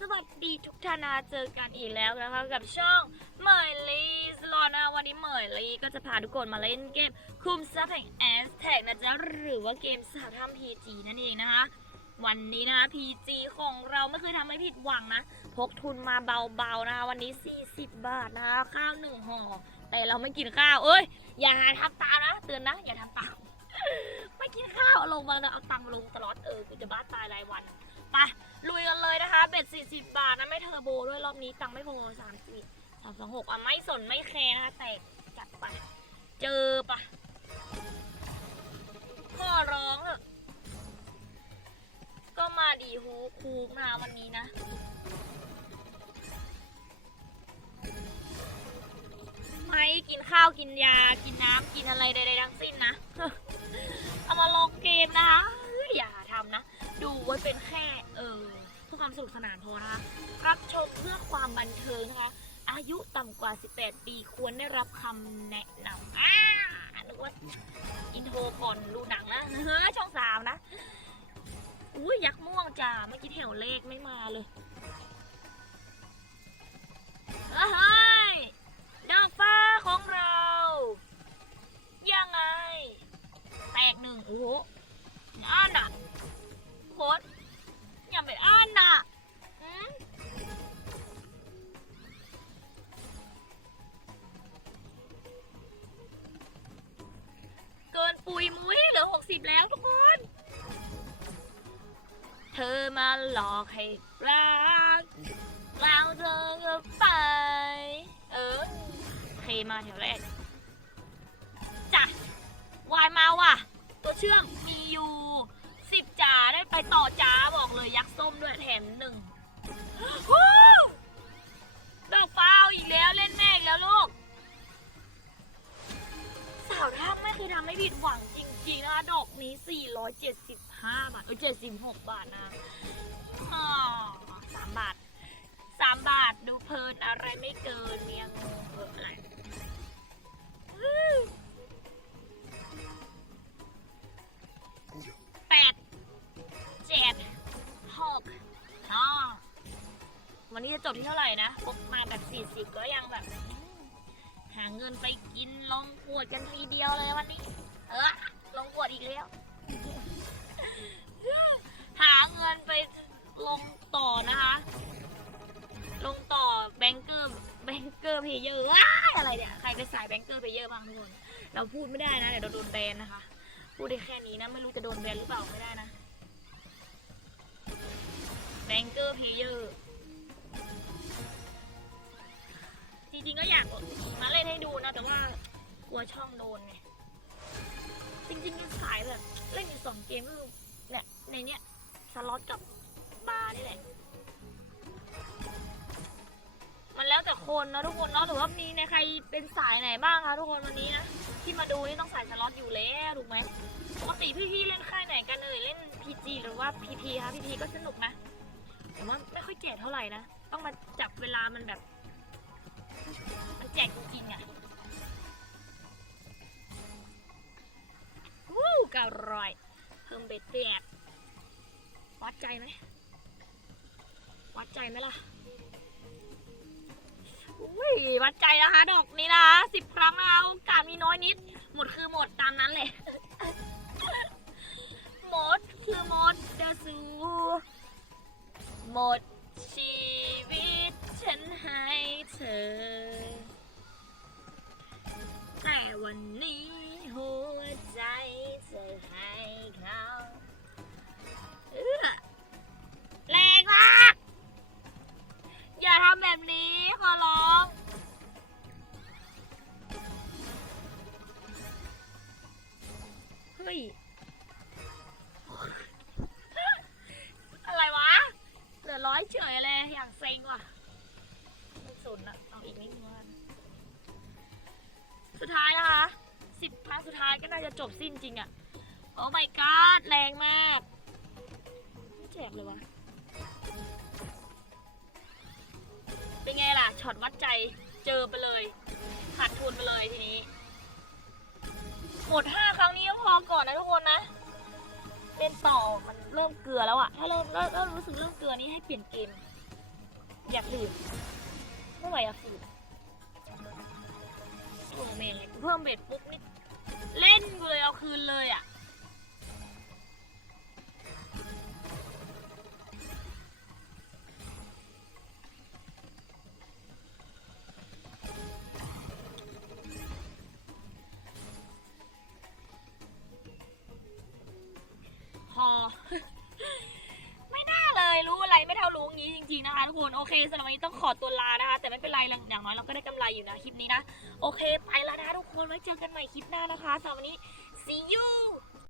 สวัสดีทุกท่านนะเจอกันอีกแล้วนะคะกับช่องเหมยลีสลอนะวันนี้เหมยลีก็จะพาทุกคนมาเล่นเกมคุมซับแห่งแอสแท็กนะจ๊ะหรือว่าเกมสาวทำพีจีนั่นเองนะคะ วันนี้นะคะพีจีของเราไม่เคยทำให้ผิดหวังนะ พกทุนมาเบาๆนะคะวันนี้ 40 บาทนะคะข้าวหนึ่งห่อแต่เราไม่กินข้าวเอ้ย อย่าหาทำตามนะเตือนนะอย่าทำตามไม่กินข้าวลงมาแล้วเอาตังค์ลงตลอดเออกูจะบ้าตายรายวัน ไปลุยกันเลยนะคะ เบ็ด40 บาทนะไม่เทอร์โบด้วยรอบนี้ตังค์ไม่พอสามสี่สามสองหกอะไม่สนไม่แคร์นะคะแต่จัดไป เจอปะข้อร้องเถอะก็มาดีฮูคูมาวันนี้นะไม่กินข้าวกินยากินน้ำกินอะไรใดๆทั้งสิ้นนะ ว้เป็นแค่เออเพื่อความสนุกสนานพอนะคะรับชมเพื่อความบันเทิงนะคะ อายุต่ำกว่า 18 ปีควรได้รับคำแนะนำอ่านึกว่าอินโทรก่อนดูหนังนะเฮ้ยช่องสามนะอุ้ยยักษ์ม่วงจ้าเมื่อกี้แถวเลขไม่มาเลยเฮ้ยดอกฟ้าของเรา ยังไง แตกหนึ่งโอ้โห คตรอย่าไปอ่านอะเกินปุยมุ้ยเหลือหกสิบแล้วทุกคน เธอมาหลอกให้รักแล้วเธอก็ไป เออเคมาแถวแรกจ้ะวายมาว่ะ ตัวเชื่อมมีอยู่ มด้วยแถมหนึ่งดอกฟ้าเอาอีกแล้วเล่นแม่อีกแล้วลูก สาวท่าไม่เคยทำให้ผิดหวังจริงๆนะคะดอกนี้ 475 บาทเออ76 บาทนะสามบาทสามบาทดูเพลินอะไรไม่เกินเนี่ยงงเอออะไร วันนี้จะจบที่เท่าไหร่นะพกมาแบบสี่สิบก็ยังแบบ หาเงินไปกินลงขวดกันทีเดียวเลยวันนี้ เออลงขวดอีกแล้ว หาเงินไปลงต่อนะคะ ลงต่อแบงเกอร์แบงเกอร์เพเยอร์อะไรเนี่ยใครไปสายแบงเกอร์เพเยอร์บ้างทุกคนเราพูดไม่ได้นะเดี๋ยวเราโดนแบนนะคะ พูดได้แค่นี้นะไม่รู้จะโดนแบนหรือเปล่าไม่ได้นะแบงเกอร์เพเยอร์ จริงๆก็อยากมาเล่นให้ดูนะ แต่ว่ากลัวช่องโดนไงจริงๆก็สายแบบเล่นอยู่สองเกมก็คือเนี่ยในเนี้ยสล็อตกับบาร์นี่แหละ มันแล้วแต่คนนะทุกคนเนาะแต่ว่ามีในใครเป็นสายไหนบ้างคะทุกคนวันนี้นะที่มาดูนี่ต้องสายสล็อตอยู่แล้วถูกไหมปกติพี่ๆเล่นค่ายไหนกันเอ่ยเล่น PG หรือว่า PP คะ PP ก็สนุกนะแต่ว่าไม่ค่อยแจกเท่าไหร่นะต้องมาจับเวลามันแบบ มันแจกจริงอะวู้เก้าร้อยเพิ่มเบ็ดแตกวัดใจไหมวัดใจไหมล่ะอุ้ยวัดใจนะคะดอกนี้นะสิบครั้งนะคะโอกาสมีน้อยนิด หมดคือหมดตามนั้นเลยหมดคือหมดเดอซูหมด ให้เธอ แต่วันนี้หัวใจจะให้เขาเออแรงมากอย่าทำแบบนี้ขอร้อง เฮ้ย อะไรวะ เหลือร้อยเฉยเลย อย่างเซ็งว่ะ นอะเอาอีกนิดนึงกันสุดท้ายนะคะสิบครั้งสุดท้ายก็น่าจะจบสิ้นจริงอะโอ้ my god แรงมาก ไม่แจกเลยวะเป็นไงล่ะช็อตวัดใจเจอไปเลยขาดทุนไปเลยทีนี้หมดห้าครั้งนี้ก็พอก่อนนะทุกคนนะเล่นต่อมันเริ่มเกลือแล้วอะถ้าเริ่มเริ่มเริ่มรู้สึกเริ่มเกลือนี้ให้เปลี่ยนเกม อยากดื่ม ไม่ไหวอยากดื่มโอ้เมนเลยเพิ่มเบ็ดปุ๊บนี่ รู้งี้จริงๆนะคะทุกคนโอเคสำหรับวันนี้ต้องขอตัวลานะคะ แต่ไม่เป็นไรอย่างน้อยเราก็ได้กำไรอยู่นะคลิปนี้นะ โอเค ไปแล้วนะทุกคนไว้เจอกันใหม่คลิปหน้านะคะสำหรับวันนี้ see you